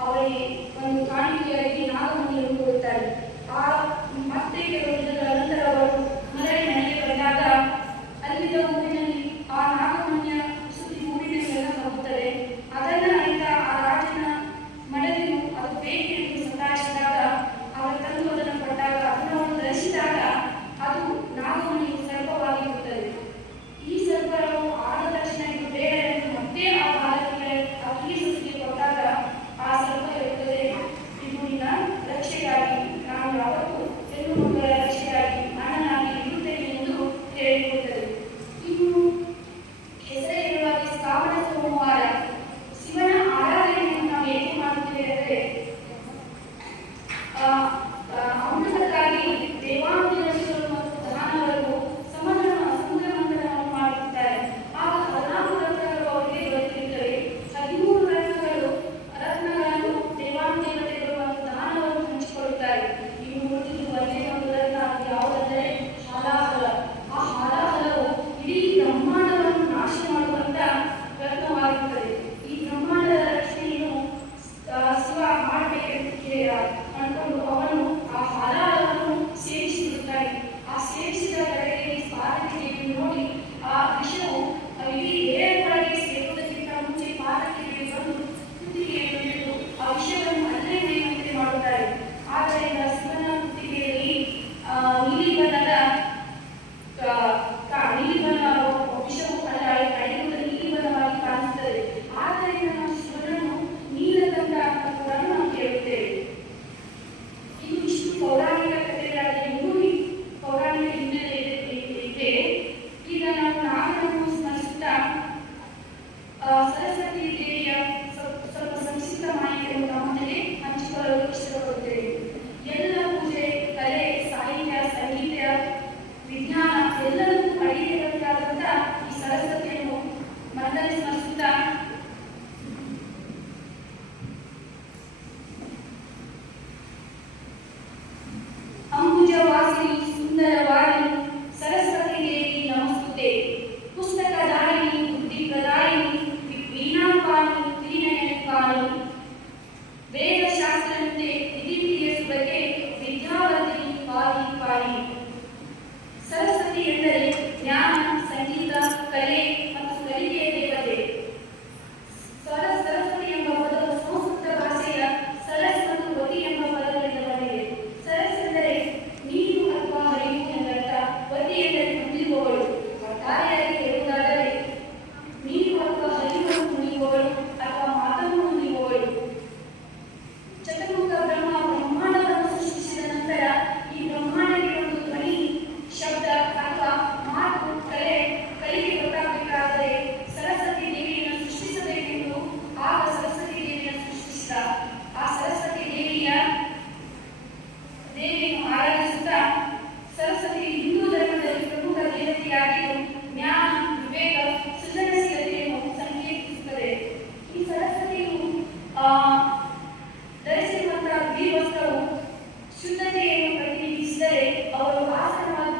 好嘞 ಅಗ್ನಿ ದೈವಕ್ಕೆ ಮಾಡುತ್ತಾರೆ ಆದರೆ ಆರಾಧಿಸುತ್ತಾ ಸರಸ್ವತಿ ಹಿಂದೂ ಧರ್ಮದಲ್ಲಿ ಪ್ರಮುಖ ದೇವತೆಯಾಗಿದ್ದು ಜ್ಞಾನ, ವಿವೇಕ ಸೃಜನಶೀಲತೆಯನ್ನು ಸಂಕೇತಿಸುತ್ತದೆ. ಈ ಸರಸ್ವತಿಯು ಧರಿಸಿರುವಂತಹ ವಸ್ತ್ರವು ಶುದ್ಧತೆಯನ್ನು ಪ್ರತಿನಿಧಿಸಿದರೆ ಅವರು ವಾಸನವಾಗಿ